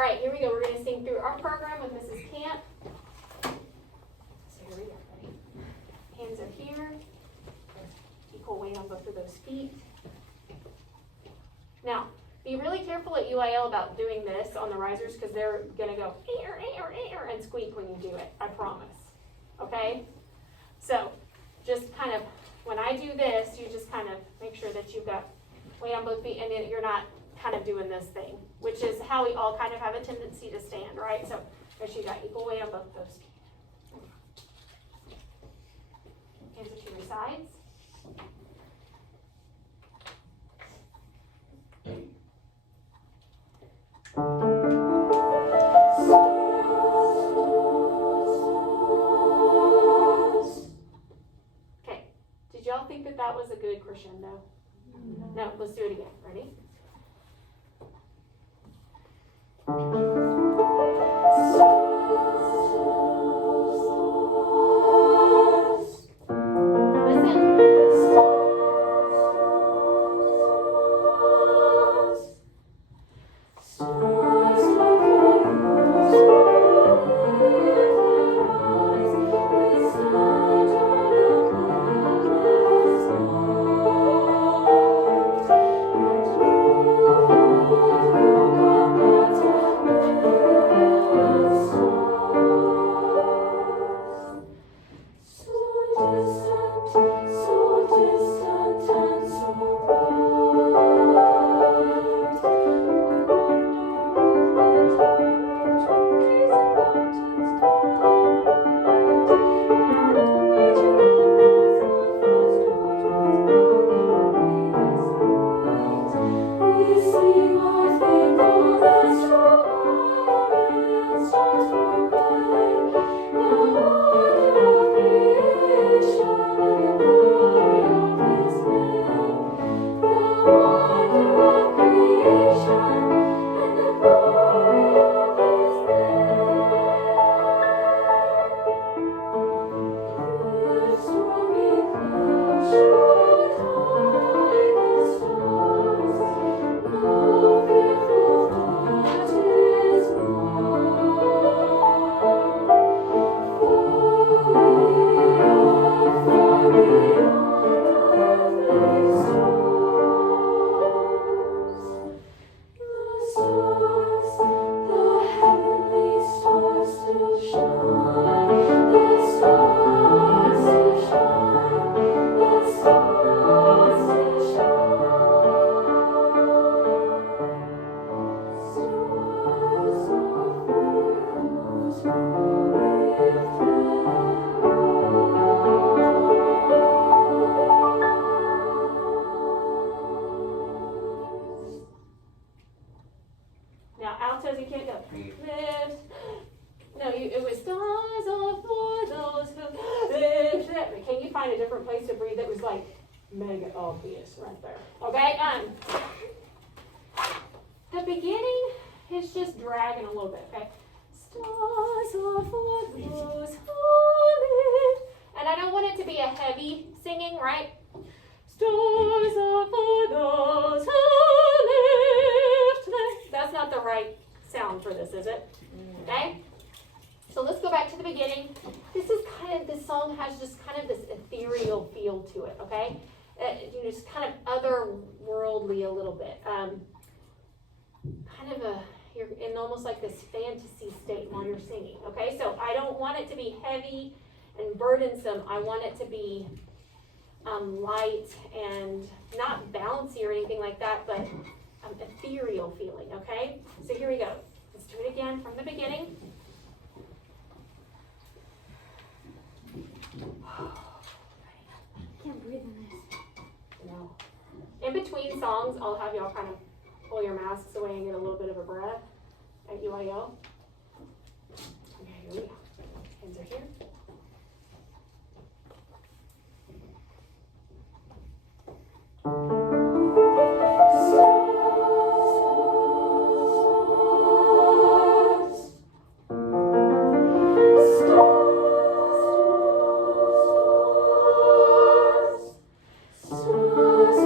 right, here we go. We're going to sing through our program with Mrs. Camp. So here we go. Ready? Hands are here. Equal weight on both of those feet. Now, be really careful at UIL about doing this on the risers because they're going to go and squeak when you do it. I promise. Okay? So, just kind of, when I do this, you just kind of make sure that you've got weight on both feet and you're not kind of doing this thing, which is how we all kind of have a tendency to stand, right? So, make sure you got equal weight on both those feet. Hands to your sides. Okay, did y'all think that that was a good crescendo? No, let's do it again. Ready? Now, altos, you can't go. Lift. No, it was stars are for those who lift. Can you find a different place to breathe that was like mega obvious right there? Okay, the beginning is just dragging a little bit, okay? Stars are for those who live. And I don't want it to be a heavy singing, right? Stars are for those who lift. That's not the right sound for this, is it? Okay? So let's go back to the beginning. This song has just kind of this ethereal feel to it, okay? Just kind of otherworldly a little bit. You're in almost like this fantasy state while you're singing, okay? So I don't want it to be heavy and burdensome. I want it to be light and not bouncy or anything like that, but ethereal feeling, okay? So here we go. Let's do it again from the beginning. I can't breathe in this. No. In between songs, I'll have y'all kind of pull your masks away and get a little bit of a breath at UIL. Okay, here we go. Hands are here. Stars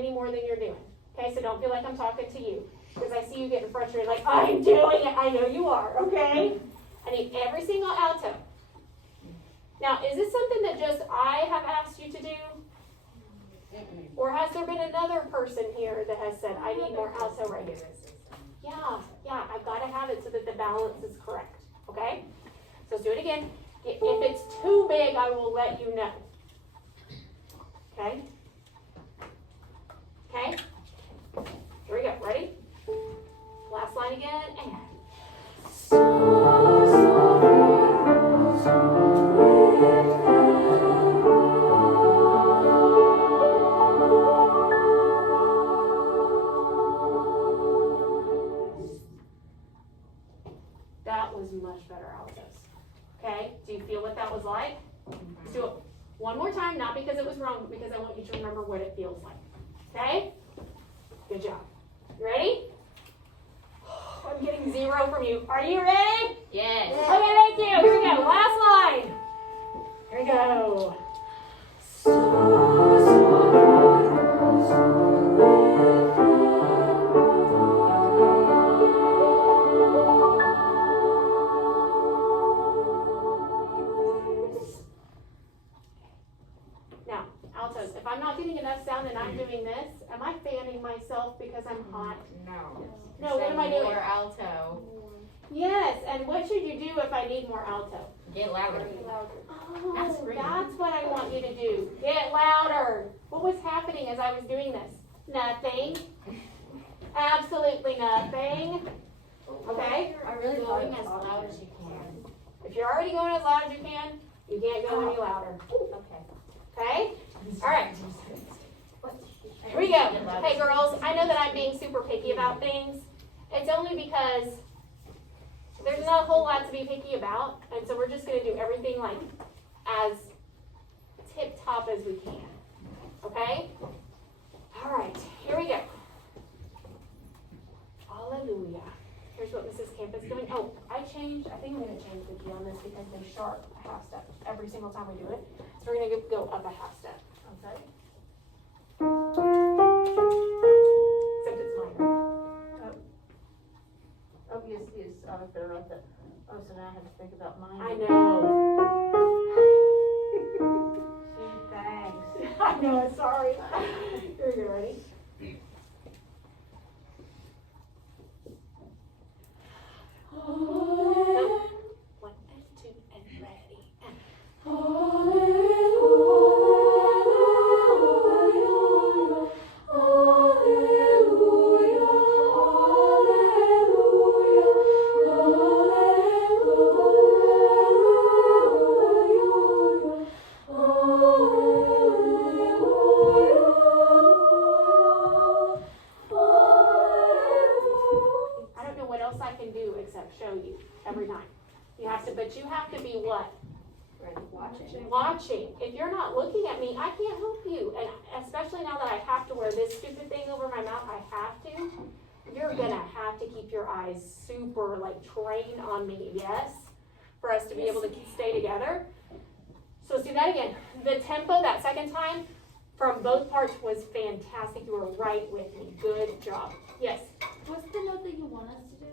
any more than you're doing. Okay, so don't feel like I'm talking to you. Because I see you getting frustrated, like, I'm doing it. I know you are, okay? I need every single alto. Now, is this something that just I have asked you to do? Or has there been another person here that has said, I need more alto right here? Yeah, I've got to have it so that the balance is correct, okay? So let's do it again. If it's too big, I will let you know. Okay? Okay? Here we go. Ready? Last line again, and that was much better altos. Okay? Do you feel what that was like? Let's do it one more time, not because it was wrong, but because I want you to remember what it feels like. Okay? Good job. You ready? I'm getting 0 from you. Are you ready? Yes. Okay, thank you. Here we go. Last line. Here we go. Now, altos, if I'm not getting enough sound and I'm doing this, am I fanning myself because I'm hot? No. No, what am I doing? More alto. Yes, and what should you do if I need more alto? Get louder. Oh, Not scream. that's what I want you to do. Get louder. What was happening as I was doing this? Nothing. Absolutely nothing. Okay? I really going as loud as you can. If you're already going as loud as you can't go any louder. Okay. Okay? All right. Here we go. Okay, girls, I know that I'm being super picky about things. It's only because there's not a whole lot to be picky about, and so we're just going to do everything like as tip-top as we can. Okay? All right, here we go. Hallelujah. Here's what Mrs. Camp is doing. Oh, I think I'm going to change the key on this because they sharp a half step every single time we do it. So we're going to go up a half step. Okay? Except it's minor. Oh, yes, I was better at that. Oh, so now I have to think about mine. I know. Gee, thanks. I know, sorry. Here you go, ready? No. 1 and 2 and ready. And I don't know what else I can do except show you every time. But you have to be what? Watching. If you're not looking at me, I can't help you. And especially now that I have to wear this stupid thing over my mouth, I have to. You're gonna have to keep your eyes super trained on me, yes? For us to be able to stay together. So let's do that again. The tempo that second time from both parts was fantastic. You were right with me. Good job. Yes. What's the note that you want us to do?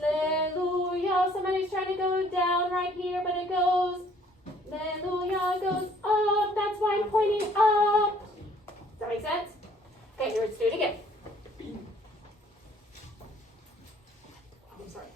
Hallelujah. Somebody's trying to go down right here, but it goes. Hallelujah goes up. That's why I'm pointing up. Does that make sense? Okay, here, let's do it again. I'm sorry.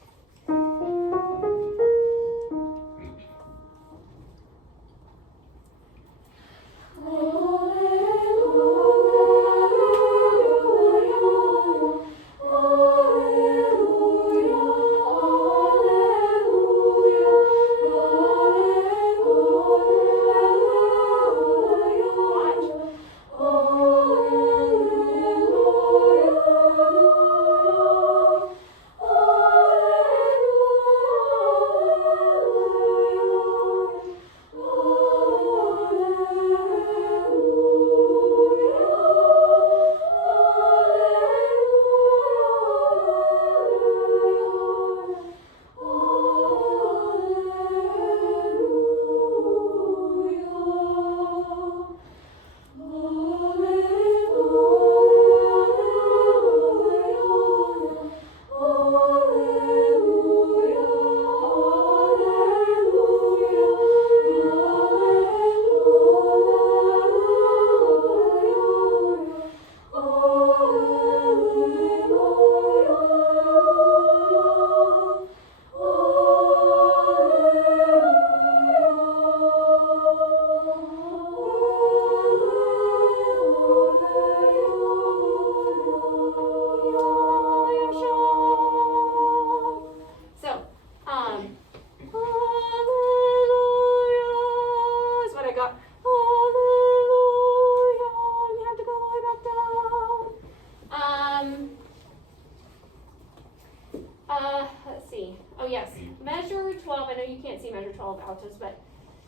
all of altos, but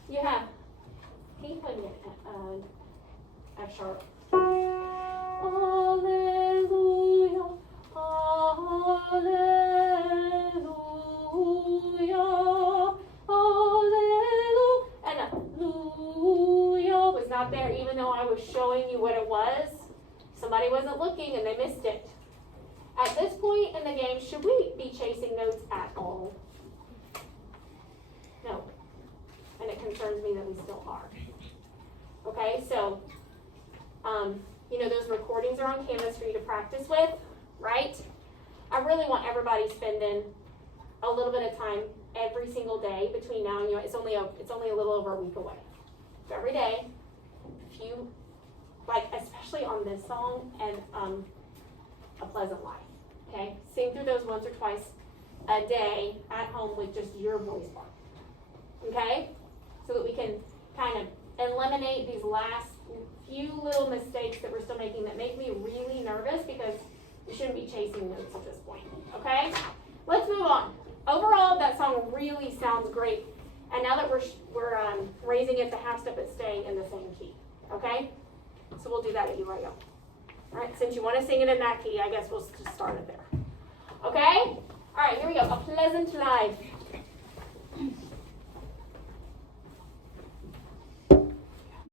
you have, can you play me F sharp? Hallelujah, hallelujah, hallelujah, and hallelujah was not there even though I was showing you what it was. Somebody wasn't looking and they missed it. At this point in the game, should we be chasing notes at all? No. And it concerns me that we still are. Okay, so, you know, those recordings are on Canvas for you to practice with, right? I really want everybody spending a little bit of time every single day between now and it's only a little over a week away. So every day, if you, like, especially on this song and A Pleasant Life, okay? Sing through those once or twice a day at home with just your voice part, okay? So that we can kind of eliminate these last few little mistakes that we're still making that make me really nervous because you shouldn't be chasing notes at this point, okay? Let's move on. Overall, that song really sounds great. And now that we're raising it to half step, it's staying in the same key, okay? So we'll do that at UIO. All right, since you want to sing it in that key, I guess we'll just start it there. Okay? All right, here we go. A Pleasant Life.